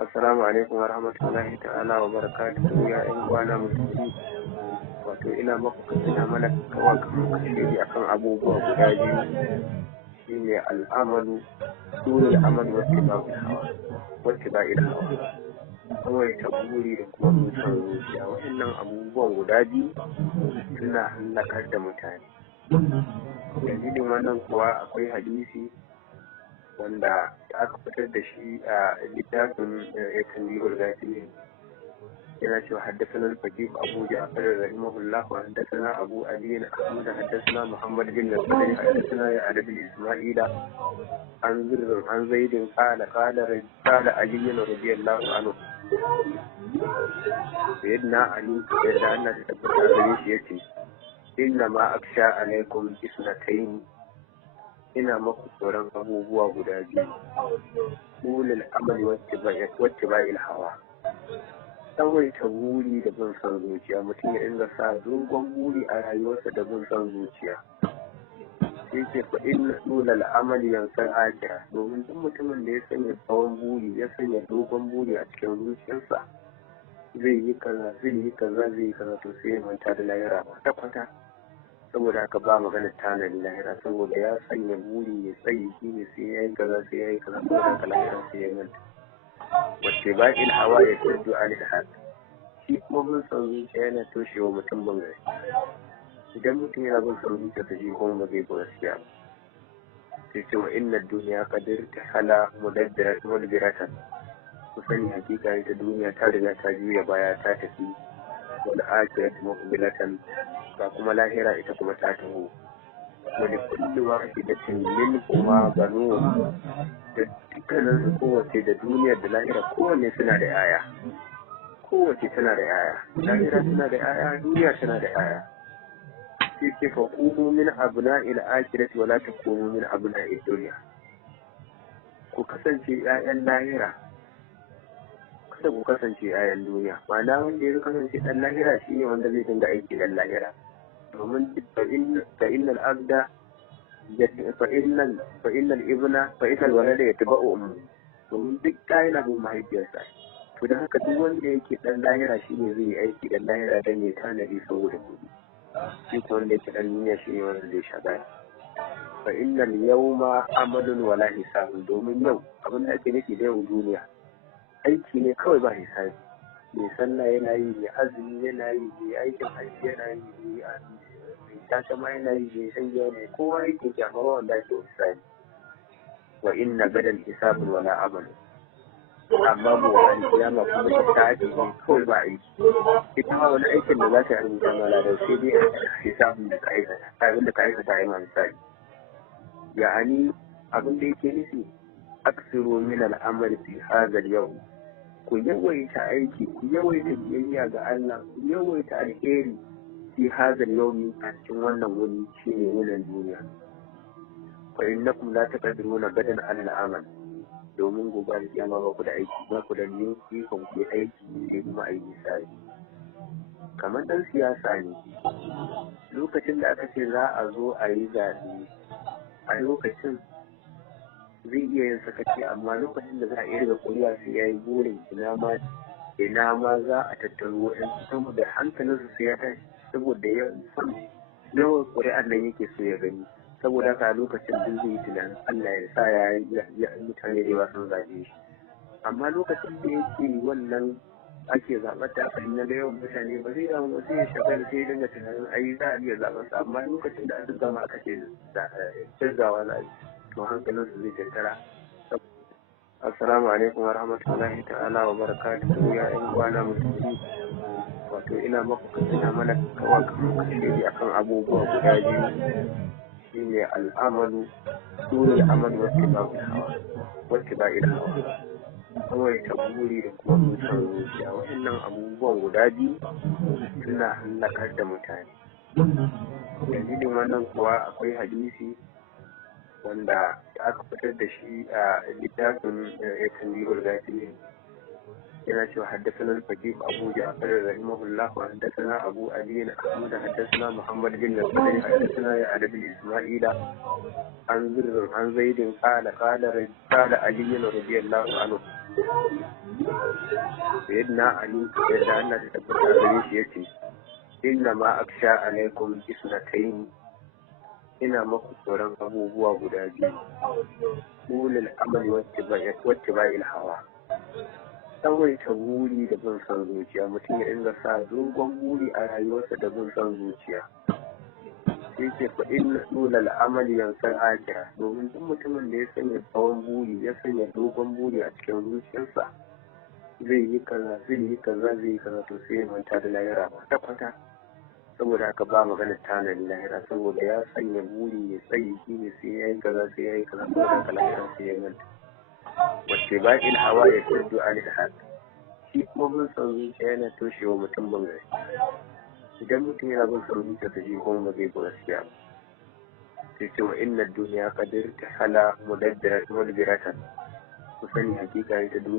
Assalamu alaikum wa rahmatullahi ta'ala wa barakatuhu ya ƴan kwana musulmi. Wato ina mana kawa kashe akan abubuwa guda biyu, shine al'amalu dole amalu wacce ba ila hawa kawai ta buri da kuma mutan zuciya. Waɗannan abubuwan guda biyu suna hallakar da mutane. Dalilin wannan kuwa akwai hadisi wanda aka fitar da shi a littafin Tanbihul Ghafilin. yana cewa haddathana al-faqih Abu Ja'far rahimahullah wa haddathana Abu Ali Ahmad haddathana Muhammad bin Nasr haddathana Ya'ad bin Isma'il an Zurr an Zaid qala Ali radiyallahu anhu sayyidina Ali da Allah ya tabbata gare shi yace inna ma aksha alaikum isnatayn, ina maku tsoron abubuwa guda biyu, ulul amali wacce ba'il hawa, tsawaita buri da bin son zuciya. Mutum ya inda sa dogon buri a rayuwarsa da bin son zuciya. Sai ce fa inna ulul amali yansar akira, domin duk mutumin da ya sanya tsawon buri, ya sanya dogon buri a cikin zuciyarsa, zai yi kaza to sai ya manta da lahira kwata-kwata. Saboda haka ba maganar tanadi lahira, saboda ya sanya buri ya tsayi shi ne sai ya yi kaza saboda haka lahira sai ya manta. Wacce ba il hawa ya tuddu an al shi kuma bin son zuciya yana toshewa mutum ban gaskiya. Idan mutum yana bin son zuciya ta shi kuma ba zai bi gaskiya ba. Sai ce wa inna duniya qadir ta hala mudbiratan, ku sani hakika ita duniya ta riga ta juya baya ta tafi, wal akhiratu muqbilatan, ba kuma lahira ita kuma ta taho. Wani kulli wahidatin min kuma banu, da dukkanin kowace da duniyar da lahira kowanne suna da yaya, kowace tana da yaya, lahira tana da yaya, duniya tana da yaya. Sai ce fa kunu min abna'il akhirati wa la takunu min abna'id dunya, ku kasance 'ya'yan lahira, kada ku kasance 'ya'yan duniya. Ma'ana wanda ya kasance dan lahira shine wanda zai dinga aiki dan lahira. domin fa'inal abda fa'inal ibna fa'inal walada ya taba umu, domin duk ɗaya na bin mahaifiyarsa. To da haka duk wanda yake ɗan lahira shi ne zai yi aiki ɗan lahira don ya tanadi saboda kuɗi, shi ko wanda yake ɗan duniya shi ne wanda zai shaga. Fa'inal yawma amalun wala hisabun, domin yau abin da ake nufi da yau duniya aiki ne kawai ba hisabi. Mai sallah yana yi, mai azumi yana yi, mai aikin hajji yana yi, mai tasama yana yi, mai shan giya ne, kowa yake kyamar wanda ake misali. Wa inna gadan hisabun wala amal, amma mu wani kiyama kuma ta ake ne kawai ba aiki. Ita ma wani aikin da za ta yi rubuta mala da sai dai hisabun da ka aikata, abin da ka aikata yi ma misali. Ya'ani abin da yake nufi aksiru min al'amari fi hadha al-yawm, ku yawaita aiki, ku yawaita biyayya ga Allah, ku yawaita alheri fi hadha al-yawmi, a cikin wannan wuni shine wunin duniya. Fa innakum la taqdiruna gadan al-amal, domin gobe da kiyama ba ku da aiki, ba ku da niyyar ku aiki sai kuma aiki sai. Kamar dan siyasa ne, lokacin da aka ce za a zo a yi zaɓe, a lokacin zai iya yin sakaci, amma lokacin da za a iya riga kuriya sai ya yi burin ina ma za a tattaro waɗansu, saboda hankalinsu sai ya tashi, saboda ya san yawan kuri'ar nan yake so ya gani. Saboda haka lokacin duk zai yi tunanin Allah ya sa ya mutane da yawa sun zaɓe shi. Amma lokacin da yake wannan ake zaɓar da aka na da yawan mutane ba zai damu ba, sai ya shagala, sai ya dinga tunanin ai za a iya zaɓar sa. Amma lokacin da aka gama aka ce canzawa za a yi, to hankalinsu zai tattara. Assalamu alaikum wa rahmatullahi ta'ala wa barakatuhu ya ƴan kwana musulmi. Wato ina mana kawa kashe akan abubuwa guda biyu, shine al'amalu dole amalu wacce ba ila hawa, kawai ta buri da kuma mutan zuciya. Waɗannan abubuwan guda biyu suna hallakar da mutane. Dalilin wannan kuwa akwai hadisi wanda aka fitar da shi a littafin Tanbihul Ghafilin. yana cewa haddathana al-faqih Abu Ja'far rahimahullah wa haddathana Abu Ali Ahmad haddathana Muhammad bin Nasr haddathana Ya'ad bin Isma'il an Zurr an Zaid qala Ali radiyallahu anhu sayyidina ali da Allah ta tabbata gare shi yace inna ma aksha alaikum isnatayn, ina maku tsoron abubuwa guda biyu, ulul amali wacce ba'il hawa, tsawaita buri da bin son zuciya. Mutum ya dinga sa dogon buri a rayuwarsa da bin son zuciya. Sai ce fa inna ulul amali yansar akira, domin duk mutumin da ya sanya tsawon buri, ya sanya dogon buri a cikin zuciyarsa, zai yi kaza to sai ya manta da lahira kwata-kwata. Saboda haka ba magana tanadi lahira, saboda ya sanya buri ya tsayi shi ne sai ya yi kaza saboda haka lahira sai ya manta. Wacce ba il hawa ya tuddu an haq, shi kuma bin son zuciya yana toshewa mutum bangare. Idan mutum yana bin son zuciya ta shi kuma ba zai bi gaskiya ba. Sai ce wa inna duniya qadir ta hala mudabiratan, ku sani hakika ita duniya